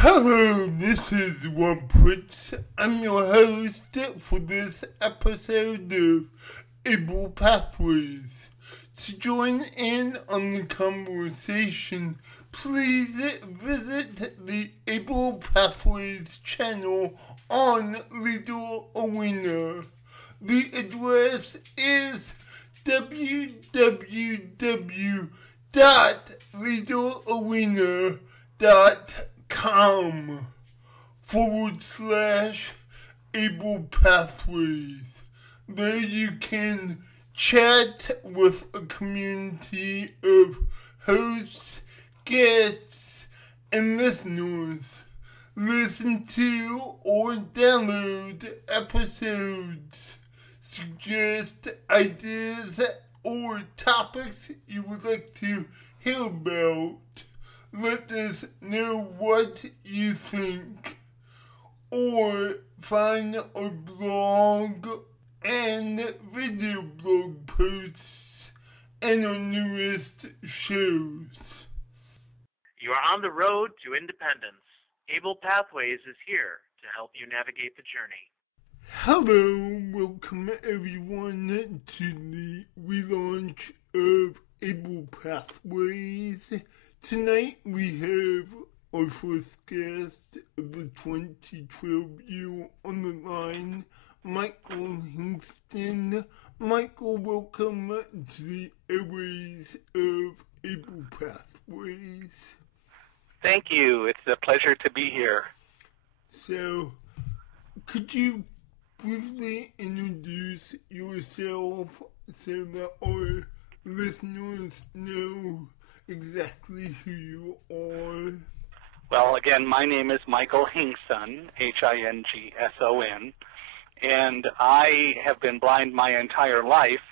Hello, this is Rob Pritz. I'm your host for this episode of Able Pathways. To join in on the conversation, please visit the Able Pathways channel on Legal Arena. The address is www.legalarena.com/Able Pathways. There you can chat with a community of hosts, guests, and listeners. Listen to or download episodes. Suggest ideas or topics you would like to hear about. Let us know what you think. Or find our blog and video blog posts and our newest shows. You are on the road to independence. Able Pathways is here to help you navigate the journey. Hello, welcome everyone to the relaunch of Able Pathways. Tonight we have our first guest of the 2012 year on the line, Michael Hingson. Michael, welcome to the airways of Able Pathways. Thank you. It's a pleasure to be here. So, could you briefly introduce yourself so that our listeners know exactly who you are? Well, again, my name is Michael Hingson, Hingson, and I have been blind my entire life.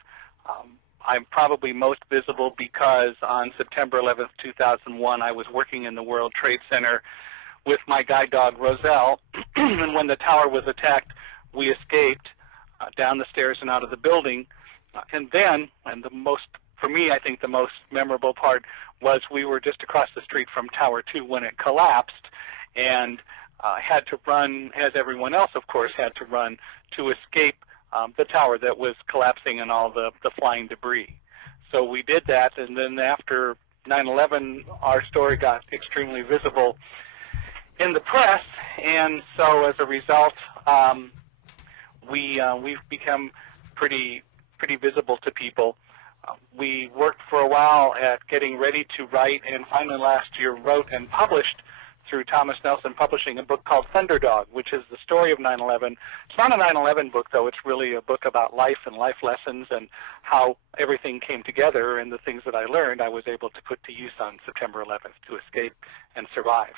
I'm probably most visible because on September 11th, 2001, I was working in the World Trade Center with my guide dog, Roselle, and when the tower was attacked, we escaped down the stairs and out of the building. And then, for me, I think the most memorable part was we were just across the street from Tower 2 when it collapsed, and had to run, as everyone else, of course, had to run to escape the tower that was collapsing and all the flying debris. So we did that, and then after 9/11, our story got extremely visible in the press, and so as a result, we've become pretty visible to people. We worked for a while at getting ready to write, and finally last year wrote and published through Thomas Nelson Publishing a book called Thunderdog, which is the story of 9/11. It's not a 9/11 book, though. It's really a book about life and life lessons and how everything came together, and the things that I learned I was able to put to use on September 11th to escape and survive.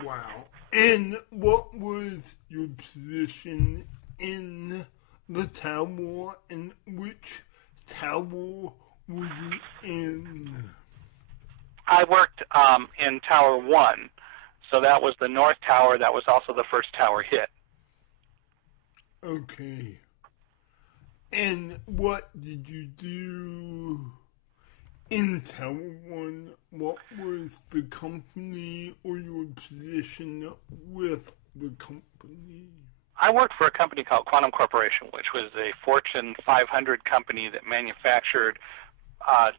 Wow. And what was your position in the tower, and which tower were you in? I worked in Tower 1, so that was the North Tower. That was also the first tower hit. Okay. And what did you do in Tower 1? What was the company or your position with the company? I worked for a company called Quantum Corporation, which was a Fortune 500 company that manufactured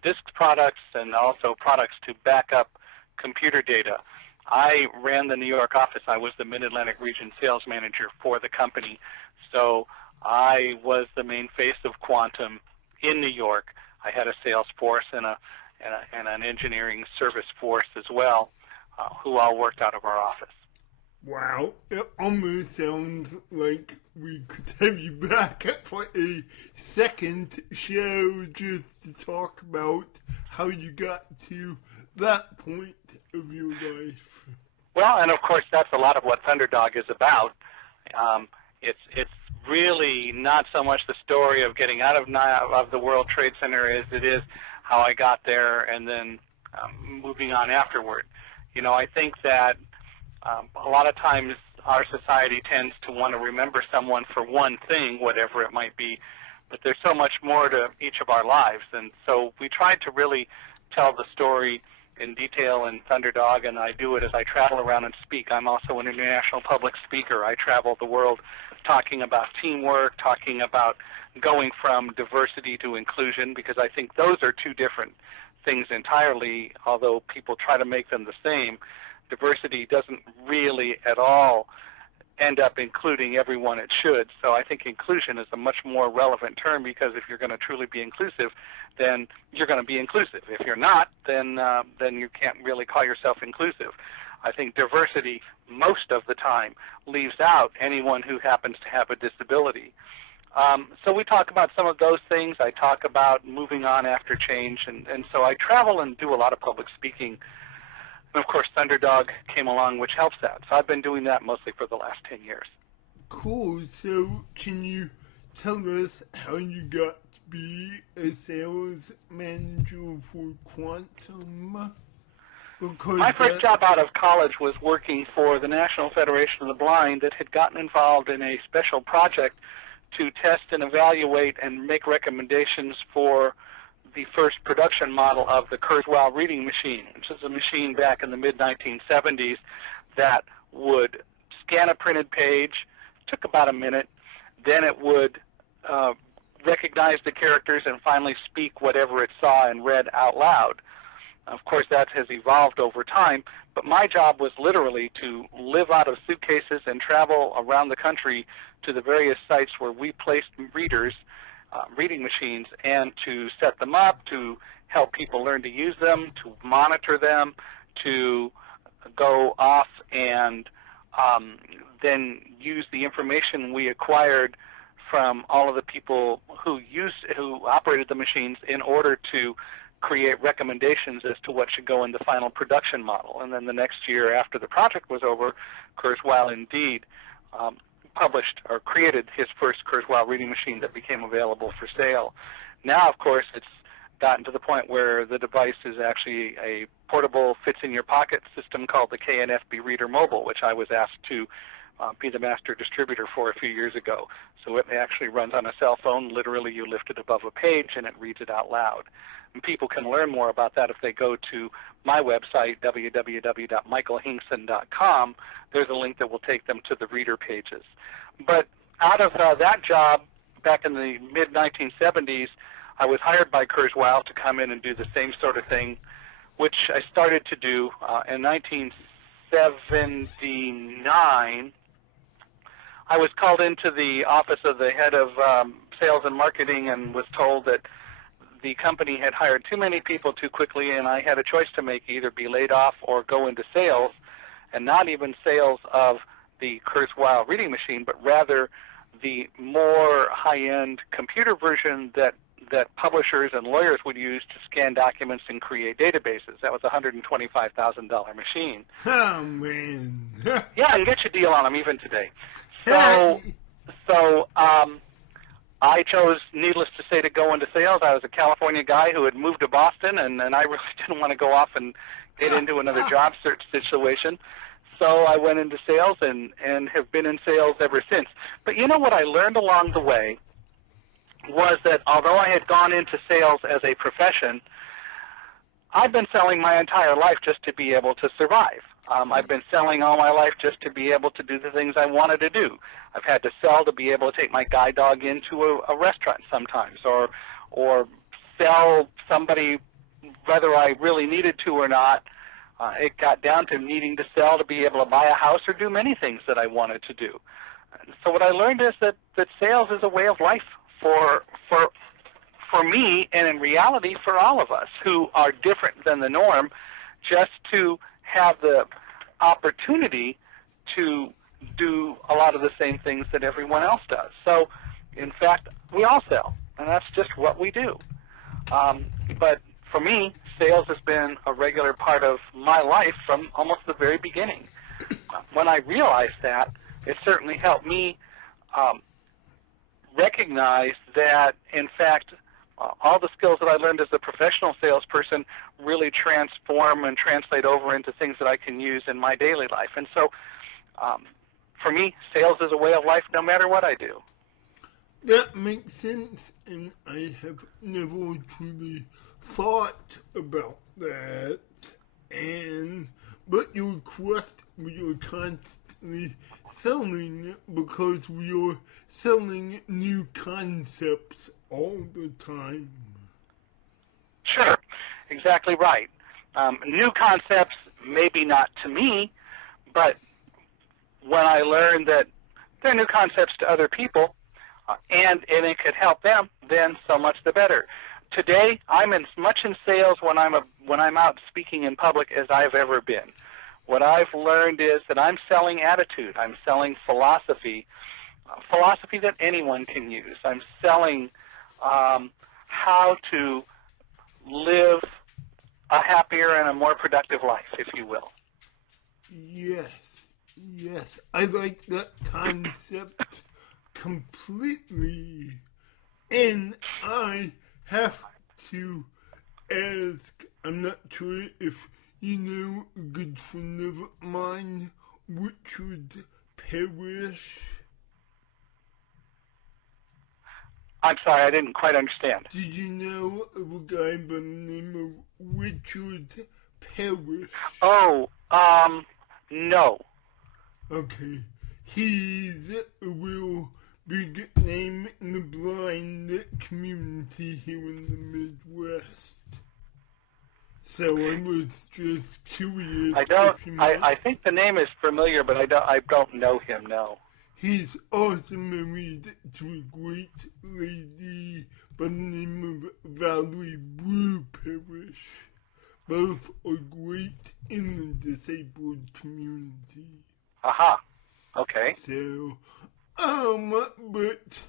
disk products and also products to back up computer data. I ran the New York office. I was the Mid-Atlantic region sales manager for the company, so I was the main face of Quantum in New York. I had a sales force and an engineering service force as well, who all worked out of our office. Wow, it almost sounds like we could have you back for a second show just to talk about how you got to that point of your life. Well, and of course that's a lot of what Thunderdog is about. It's really not so much the story of getting out of the World Trade Center as it is how I got there and then moving on afterward. You know, I think that a lot of times our society tends to want to remember someone for one thing, whatever it might be, but there's so much more to each of our lives. And so we tried to really tell the story in detail in Thunderdog, and I do it as I travel around and speak. I'm also an international public speaker. I travel the world talking about teamwork, talking about going from diversity to inclusion, because I think those are two different things entirely, although people try to make them the same. Diversity doesn't really at all end up including everyone it should. So I think inclusion is a much more relevant term, because if you're going to truly be inclusive, then you're going to be inclusive. If you're not, then you can't really call yourself inclusive. I think diversity most of the time leaves out anyone who happens to have a disability. So we talk about some of those things. I talk about moving on after change, and so I travel and do a lot of public speaking. And of course, Thunderdog came along, which helps that. So I've been doing that mostly for the last 10 years. Cool. So can you tell us how you got to be a sales manager for Quantum? My first job out of college was working for the National Federation of the Blind that had gotten involved in a special project to test and evaluate and make recommendations for the first production model of the Kurzweil reading machine, which is a machine back in the mid-1970s that would scan a printed page, took about a minute, then it would recognize the characters and finally speak whatever it saw and read out loud. Of course, that has evolved over time, but my job was literally to live out of suitcases and travel around the country to the various sites where we placed readers, reading machines, and to set them up, to help people learn to use them, to monitor them, to go off and then use the information we acquired from all of the people who operated the machines in order to create recommendations as to what should go in the final production model. And then the next year after the project was over, Kurzweil indeed published or created his first Kurzweil reading machine that became available for sale. Now, of course, it's gotten to the point where the device is actually a portable, fits-in-your-pocket system called the KNFB Reader Mobile, which I was asked to be the master distributor for a few years ago. So it actually runs on a cell phone. Literally, you lift it above a page, and it reads it out loud. And people can learn more about that if they go to my website, www.michaelhingson.com. There's a link that will take them to the reader pages. But out of that job, back in the mid-1970s, I was hired by Kurzweil to come in and do the same sort of thing, which I started to do in 1979. I was called into the office of the head of sales and marketing and was told that the company had hired too many people too quickly, and I had a choice to make, either be laid off or go into sales, and not even sales of the Kurzweil reading machine, but rather the more high-end computer version that publishers and lawyers would use to scan documents and create databases. That was a $125,000 machine. Oh, man. Yeah, and get your deal on them even today. So I chose, needless to say, to go into sales. I was a California guy who had moved to Boston, and I really didn't want to go off and get into another job search situation. So I went into sales and have been in sales ever since. But you know what I learned along the way was that although I had gone into sales as a profession, I've been selling my entire life just to be able to survive. I've been selling all my life just to be able to do the things I wanted to do. I've had to sell to be able to take my guide dog into a restaurant sometimes, or sell somebody whether I really needed to or not. It got down to needing to sell to be able to buy a house or do many things that I wanted to do. So what I learned is that sales is a way of life for me, and in reality for all of us who are different than the norm, just to have the opportunity to do a lot of the same things that everyone else does. So, in fact, we all sell, and that's just what we do. But for me, sales has been a regular part of my life from almost the very beginning. When I realized that, it certainly helped me recognize that, in fact, all the skills that I learned as a professional salesperson really transform and translate over into things that I can use in my daily life. And so, for me, sales is a way of life no matter what I do. That makes sense, and I have never truly thought about that. But you're correct, we are constantly selling because we are selling new concepts all the time. Sure, exactly right. New concepts, maybe not to me, but when I learn that they're new concepts to other people, and it could help them, then so much the better. Today, I'm as much in sales when I'm out speaking in public as I've ever been. What I've learned is that I'm selling attitude. I'm selling philosophy that anyone can use. I'm selling how to live a happier and a more productive life, if you will. Yes, I like that concept completely. And I have to ask, I'm not sure if you know a good friend of mine, Richard Parrish. I'm sorry, I didn't quite understand. Do you know of a guy by the name of Richard Parrish? Oh, no. Okay. He's a real big name in the blind community here in the Midwest. So I was just curious. I think the name is familiar, but I don't know him, no. He's also married to a great lady by the name of Valerie Brew Parrish. Both are great in the disabled community. Aha. Okay. So, but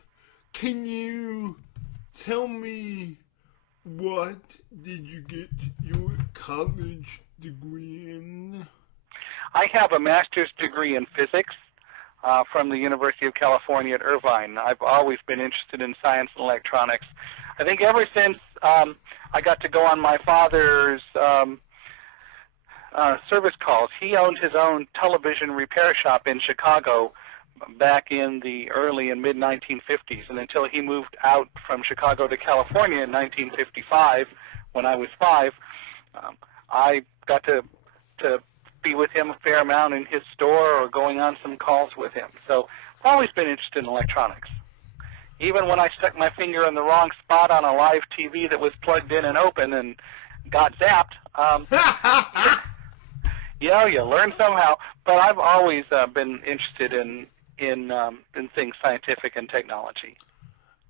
can you tell me what did you get your college degree in? I have a master's degree in physics from the University of California at Irvine. I've always been interested in science and electronics. I think ever since I got to go on my father's service calls. He owned his own television repair shop in Chicago back in the early and mid-1950s, and until he moved out from Chicago to California in 1955, when I was 5, I got to be with him a fair amount in his store or going on some calls with him. So I've always been interested in electronics. Even when I stuck my finger in the wrong spot on a live TV that was plugged in and open and got zapped, you learn somehow. But I've always been interested in things scientific and technology.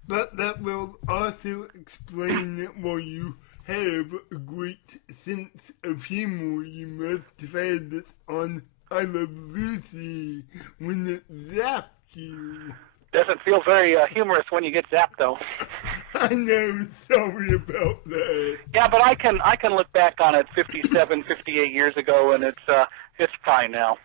But that will also explain why you have a great sense of humor. You must have had this on I Love Lucy when it zapped you. Doesn't feel very humorous when you get zapped, though. I know, sorry about that. Yeah, but I can look back on it 57, 58 years ago, and it's fine now.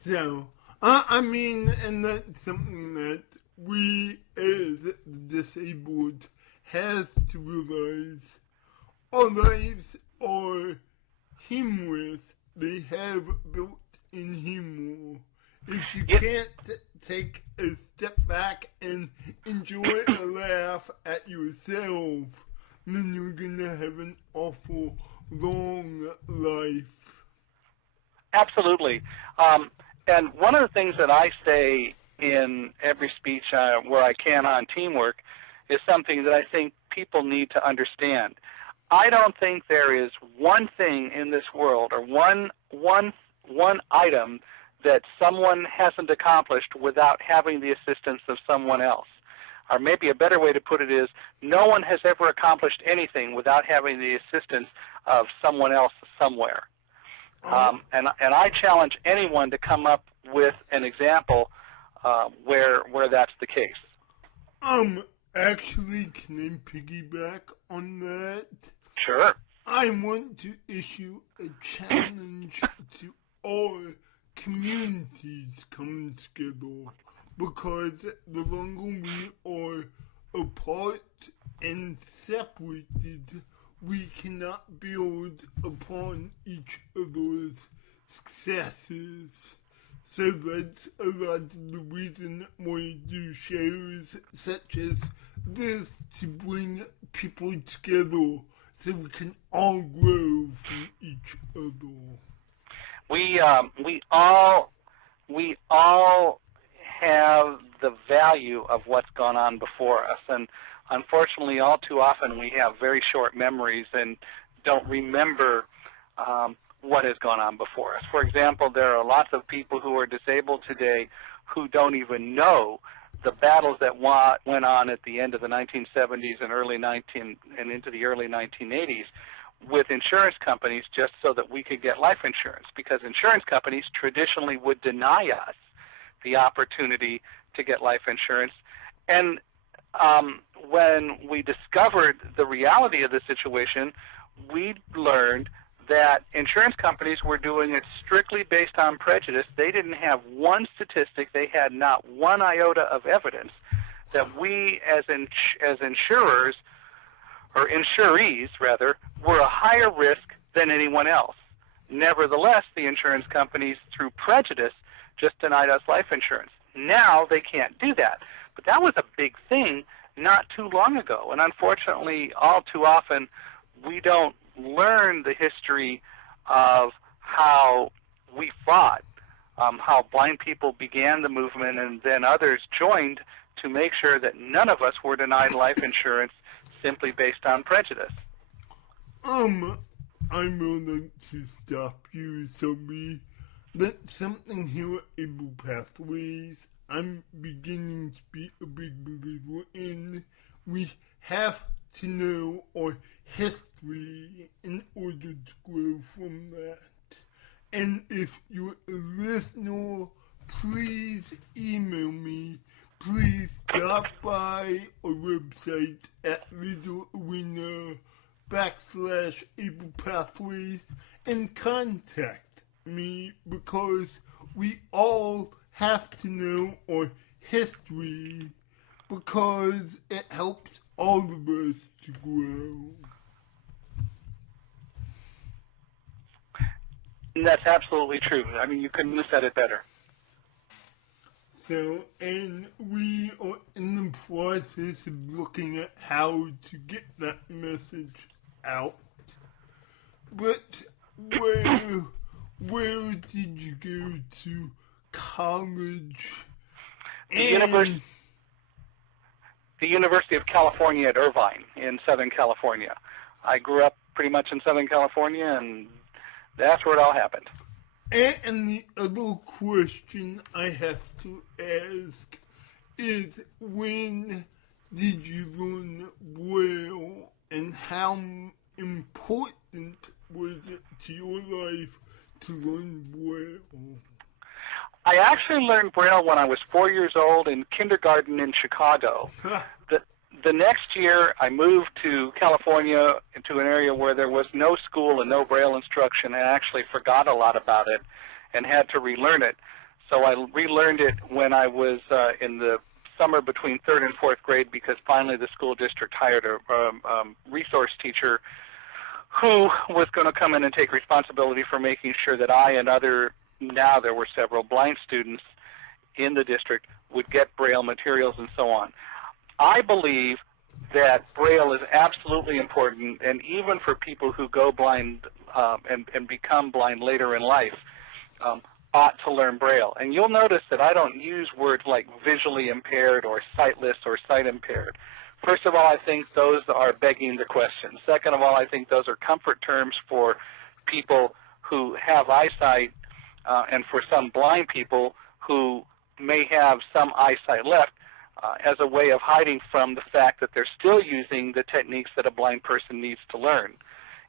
So, and that's something that we as disabled has to realize. Our lives are humorous. They have built-in humor. If you can't take a step back and enjoy a laugh at yourself, then you're gonna have an awful long life. Absolutely. And one of the things that I say in every speech where I can on teamwork is something that I think people need to understand. I don't think there is one thing in this world or one item that someone hasn't accomplished without having the assistance of someone else. Or maybe a better way to put it is, no one has ever accomplished anything without having the assistance of someone else somewhere. And I challenge anyone to come up with an example where that's the case. Actually, can I piggyback on that? Sure. I want to issue a challenge to all communities coming together, because the longer we are apart and separated, we cannot build upon each other's successes. So that's a lot of the reason why I do shows such as this, to bring people together so we can all grow from each other. We all have the value of what's gone on before us, and unfortunately, all too often we have very short memories and don't remember what has gone on before us. For example, there are lots of people who are disabled today who don't even know the battles that went on at the end of the 1970s and into the early 1980s with insurance companies just so that we could get life insurance, because insurance companies traditionally would deny us the opportunity to get life insurance. And when we discovered the reality of the situation, we learned that insurance companies were doing it strictly based on prejudice. They didn't have one statistic. They had not one iota of evidence that we as insurers, or insurees rather, were a higher risk than anyone else. Nevertheless, the insurance companies, through prejudice, just denied us life insurance. Now they can't do that. But that was a big thing not too long ago. And unfortunately, all too often, we don't learn the history of how we fought, how blind people began the movement and then others joined to make sure that none of us were denied life insurance simply based on prejudice. I'm going to stop you, Sophie. That's something here at Able Pathways I'm beginning to be a big believer in. We have to know our history in order to grow from that. And if you're a listener, please email me. Please stop by our website at LittleArena/Able Pathways and contact me, because we all have to know our history, because it helps all of us to grow. That's absolutely true. I mean, you couldn't have said it better. So, and we are in the process of looking at how to get that message out. But where did you go to college? The University of California at Irvine in Southern California. I grew up pretty much in Southern California, and that's where it all happened. And the other question I have to ask is, when did you learn Braille, and how important was it to your life to learn Braille? I actually learned Braille when I was 4 years old in kindergarten in Chicago. The next year, I moved to California, into an area where there was no school and no Braille instruction, and I actually forgot a lot about it and had to relearn it. So I relearned it when I was in the summer between 3rd and 4th grade, because finally the school district hired a resource teacher who was going to come in and take responsibility for making sure that I and now there were several blind students in the district, would get Braille materials and so on. I believe that Braille is absolutely important, and even for people who go blind and become blind later in life, ought to learn Braille. And you'll notice that I don't use words like visually impaired or sightless or sight impaired. First of all, I think those are begging the question. Second of all, I think those are comfort terms for people who have eyesight, and for some blind people who may have some eyesight left, as a way of hiding from the fact that they're still using the techniques that a blind person needs to learn.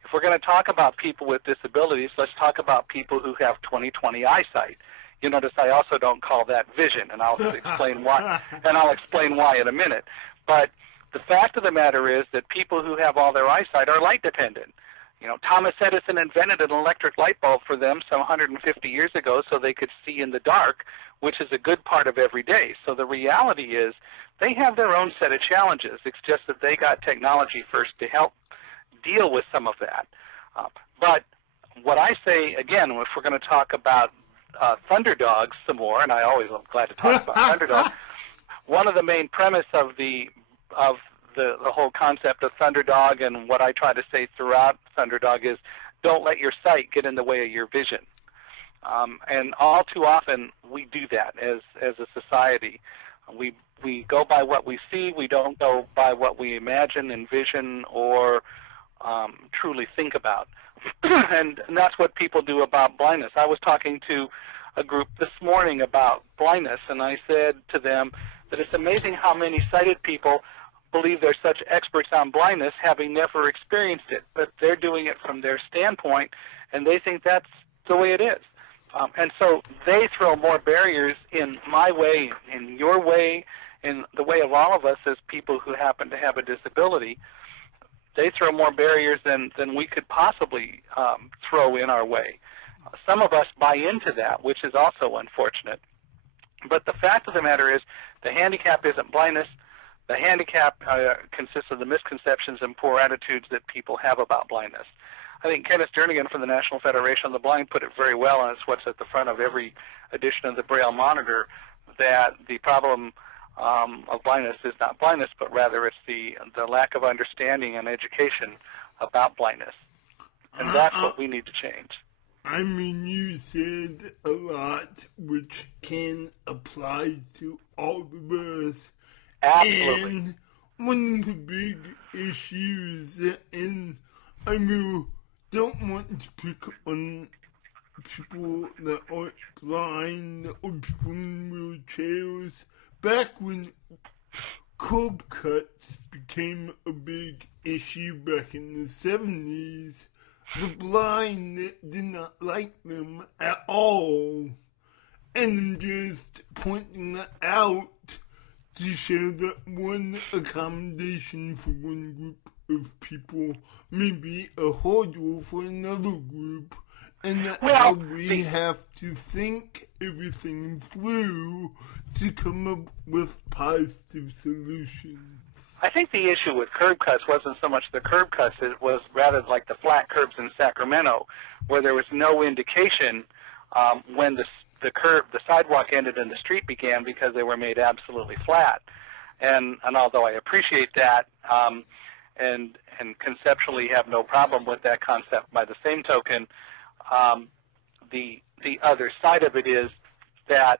If we're going to talk about people with disabilities, let's talk about people who have 20/20 eyesight. You notice I also don't call that vision, and I'll explain why. And I'll explain why in a minute. But the fact of the matter is that people who have all their eyesight are light dependent. You know, Thomas Edison invented an electric light bulb for them some 150 years ago so they could see in the dark, which is a good part of every day. So the reality is they have their own set of challenges. It's just that they got technology first to help deal with some of that. But what I say, again, if we're going to talk about Thunderdogs some more, and I always am glad to talk about Thunderdogs, one of the main premise of the whole concept of Thunderdog, and what I try to say throughout Thunderdog is, don't let your sight get in the way of your vision. And all too often we do that as a society. We go by what we see. We don't go by what we imagine, envision, or truly think about. And that's what people do about blindness. I was talking to a group this morning about blindness, and I said to them that it's amazing how many sighted people believe they're such experts on blindness, having never experienced it, but they're doing it from their standpoint, and they think that's the way it is. And so they throw more barriers in my way, in your way, in the way of all of us as people who happen to have a disability. They throw more barriers than we could possibly throw in our way. Some of us buy into that, which is also unfortunate. But the fact of the matter is, the handicap isn't blindness. The handicap consists of the misconceptions and poor attitudes that people have about blindness. I think Kenneth Jernigan from the National Federation of the Blind put it very well, and it's what's at the front of every edition of the Braille Monitor, that the problem of blindness is not blindness, but rather it's the lack of understanding and education about blindness. And that's what we need to change. I mean, you said a lot which can apply to all of us. Absolutely. And one of the big issues, and I mean, don't want to pick on people that aren't blind or people in wheelchairs. Back when curb cuts became a big issue back in the 70s, the blind did not like them at all. And I'm just pointing that out to show that one accommodation for one group of people may be a hurdle for another group, and that how we have to think everything through to come up with positive solutions. I think the issue with curb cuts wasn't so much the curb cuts, it was rather like the flat curbs in Sacramento, where there was no indication when the sidewalk ended and the street began, because they were made absolutely flat. And although I appreciate that and conceptually have no problem with that concept, by the same token, the other side of it is that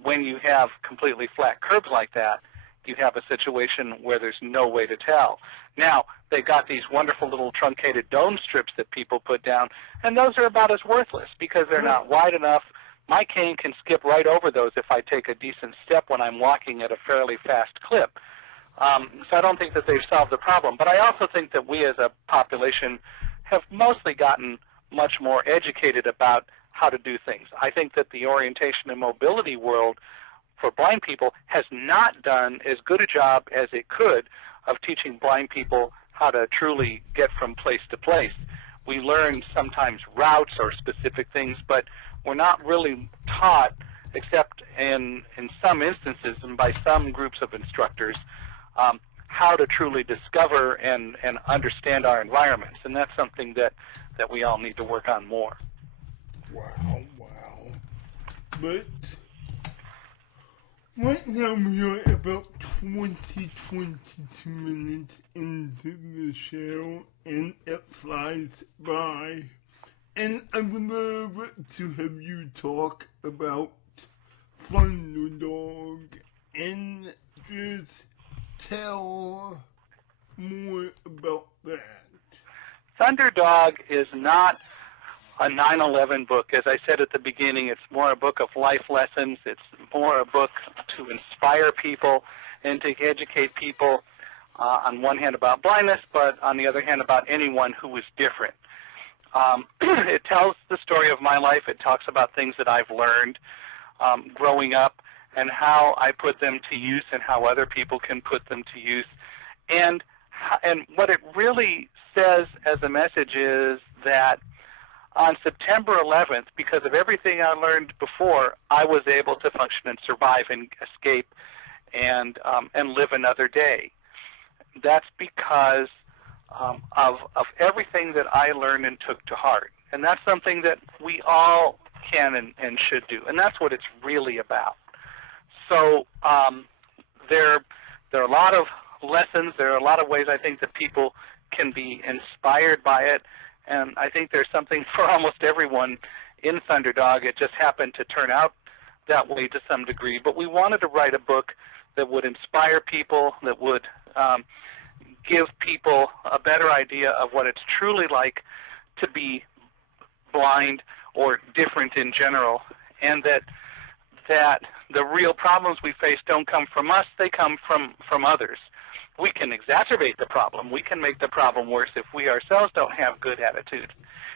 when you have completely flat curbs like that, you have a situation where there's no way to tell. Now, they got these wonderful little truncated dome strips that people put down, and those are about as worthless because they're not wide enough. My cane can skip right over those if I take a decent step when I'm walking at a fairly fast clip. So I don't think that they've solved the problem. But I also think that we as a population have mostly gotten much more educated about how to do things. I think that the orientation and mobility world for blind people has not done as good a job as it could of teaching blind people how to truly get from place to place. We learn sometimes routes or specific things, but we're not really taught, except in some instances and by some groups of instructors, how to truly discover and understand our environments. And that's something that we all need to work on more. Wow. But right now we are about 22 minutes into the show, and it flies by. And I would love to have you talk about Thunderdog and just tell more about that. Thunderdog is not a 9/11 book. As I said at the beginning, it's more a book of life lessons. It's more a book to inspire people and to educate people, on one hand about blindness, but on the other hand about anyone who is different. It tells the story of my life. It talks about things that I've learned growing up and how I put them to use and how other people can put them to use. And what it really says as a message is that on September 11th, because of everything I learned before, I was able to function and survive and escape and live another day. That's because of everything that I learned and took to heart. And that's something that we all can and should do. And that's what it's really about. So there are a lot of lessons. There are a lot of ways I think that people can be inspired by it, and I think there's something for almost everyone in Thunderdog. It just happened to turn out that way to some degree. But we wanted to write a book that would inspire people, that would give people a better idea of what it's truly like to be blind or different in general, and that the real problems we face don't come from us, they come from others. We can exacerbate the problem. We can make the problem worse if we ourselves don't have good attitude.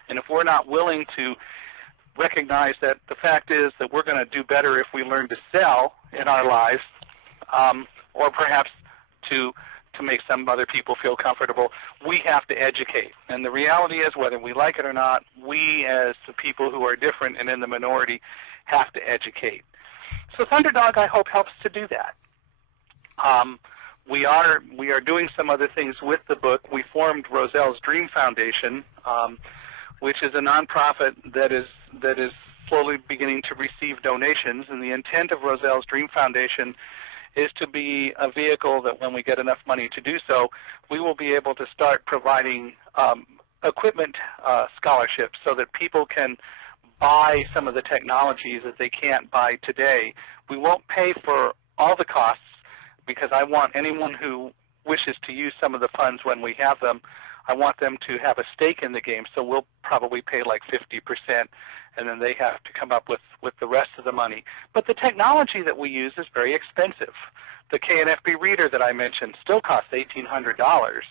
And if we're not willing to recognize that the fact is that we're going to do better if we learn to sell in our lives, or perhaps to make some other people feel comfortable, we have to educate. And the reality is, whether we like it or not, we as the people who are different and in the minority have to educate. So Thunderdog, I hope, helps to do that. We are doing some other things with the book. We formed Roselle's Dream Foundation, which is a nonprofit that is slowly beginning to receive donations. And the intent of Roselle's Dream Foundation is to be a vehicle that, when we get enough money to do so, we will be able to start providing equipment scholarships so that people can buy some of the technologies that they can't buy today. We won't pay for all the costs, because I want anyone who wishes to use some of the funds when we have them, I want them to have a stake in the game. So we'll probably pay like 50%, and then they have to come up with the rest of the money. But the technology that we use is very expensive. The KNFB reader that I mentioned still costs $1,800.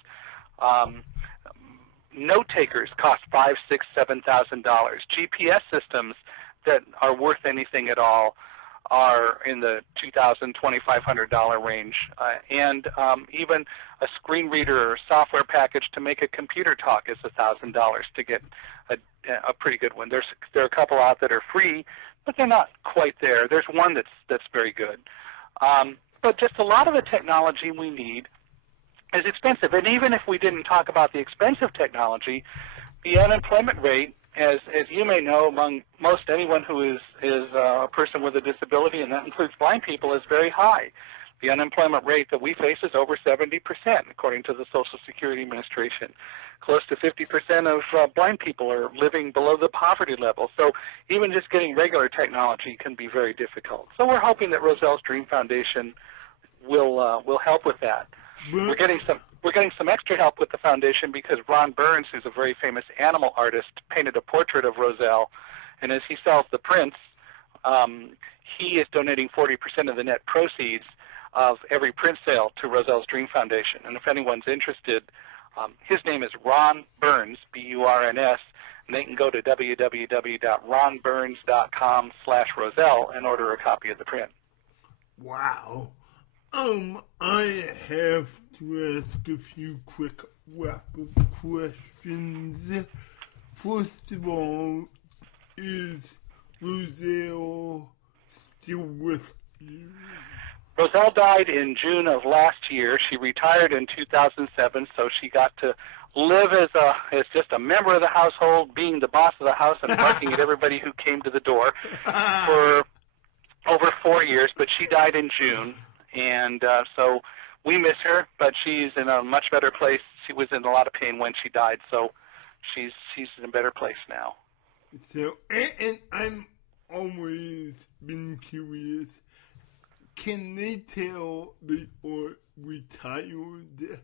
Note takers cost $5,000, $6,000, $7,000. GPS systems that are worth anything at all are in the $2,000, $2,500 range, and even a screen reader or software package to make a computer talk is $1,000 to get a pretty good one. There are a couple out that are free, but they're not quite there. There's one that's very good. But just a lot of the technology we need is expensive, and even if we didn't talk about the expensive technology, the unemployment rate, as you may know, among most anyone who is a person with a disability, and that includes blind people, is very high. The unemployment rate that we face is over 70%, according to the Social Security Administration. Close to 50% of blind people are living below the poverty level. So even just getting regular technology can be very difficult. So we're hoping that Roselle's Dream Foundation will help with that. We're getting some extra help with the foundation because Ron Burns, who's a very famous animal artist, painted a portrait of Roselle, and as he sells the prints, he is donating 40% of the net proceeds of every print sale to Roselle's Dream Foundation. And if anyone's interested, his name is Ron Burns, B-U-R-N-S, and they can go to www.ronburns.com/Roselle and order a copy of the print. Wow. I have to ask a few quick wrap-up questions. First of all, is Roselle still with you? Roselle died in June of last year. She retired in 2007, so she got to live as just a member of the household, being the boss of the house and barking at everybody who came to the door for over 4 years, but she died in June. And so we miss her, but she's in a much better place. She was in a lot of pain when she died, so she's in a better place now. So, and I'm always been curious, can they tell they are retired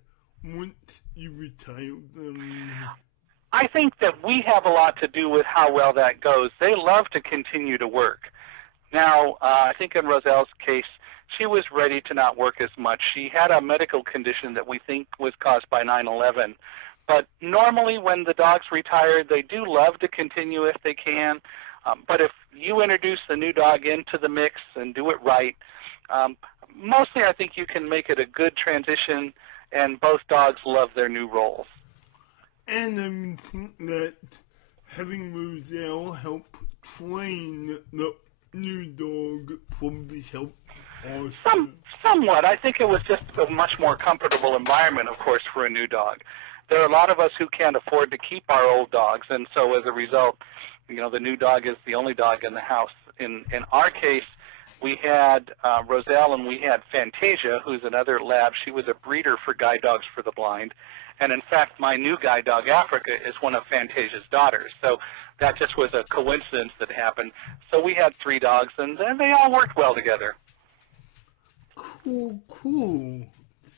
once you retire them? I think that we have a lot to do with how well that goes. They love to continue to work. Now, I think in Roselle's case, she was ready to not work as much. She had a medical condition that we think was caused by 9/11. But normally when the dogs retire, they do love to continue if they can. But if you introduce the new dog into the mix and do it right, mostly I think you can make it a good transition, and both dogs love their new roles. And I think that having Roselle help train the new dog probably helped. Somewhat. I think it was just a much more comfortable environment, of course, for a new dog. There are a lot of us who can't afford to keep our old dogs, and so as a result, the new dog is the only dog in the house. In our case, We had Roselle, and we had Fantasia, who's another lab. She was a breeder for guide dogs for the blind. And in fact, my new guide dog, Africa, is one of Fantasia's daughters. So that just was a coincidence that happened. So we had 3 dogs, and they all worked well together. Cool.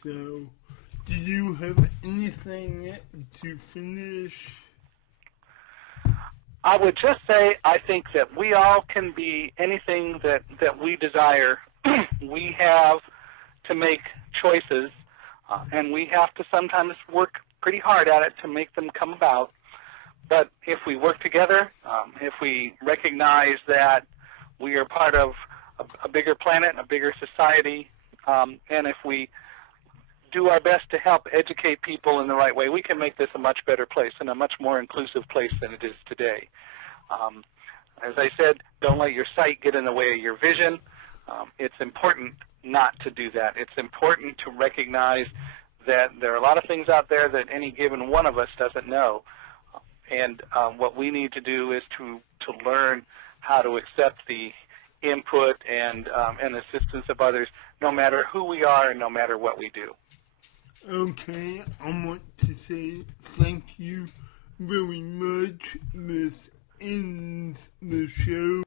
So, do you have anything to finish? I would just say I think that we all can be anything that we desire. We have to make choices, and we have to sometimes work pretty hard at it to make them come about. But if we work together, if we recognize that we are part of a bigger planet, a bigger society, and if we do our best to help educate people in the right way, we can make this a much better place and a much more inclusive place than it is today. As I said, don't let your sight get in the way of your vision. It's important not to do that. It's important to recognize that there are a lot of things out there that any given one of us doesn't know. And what we need to do is to learn how to accept the input and assistance of others, no matter who we are and no matter what we do. Okay, I want to say thank you very much. This ends the show.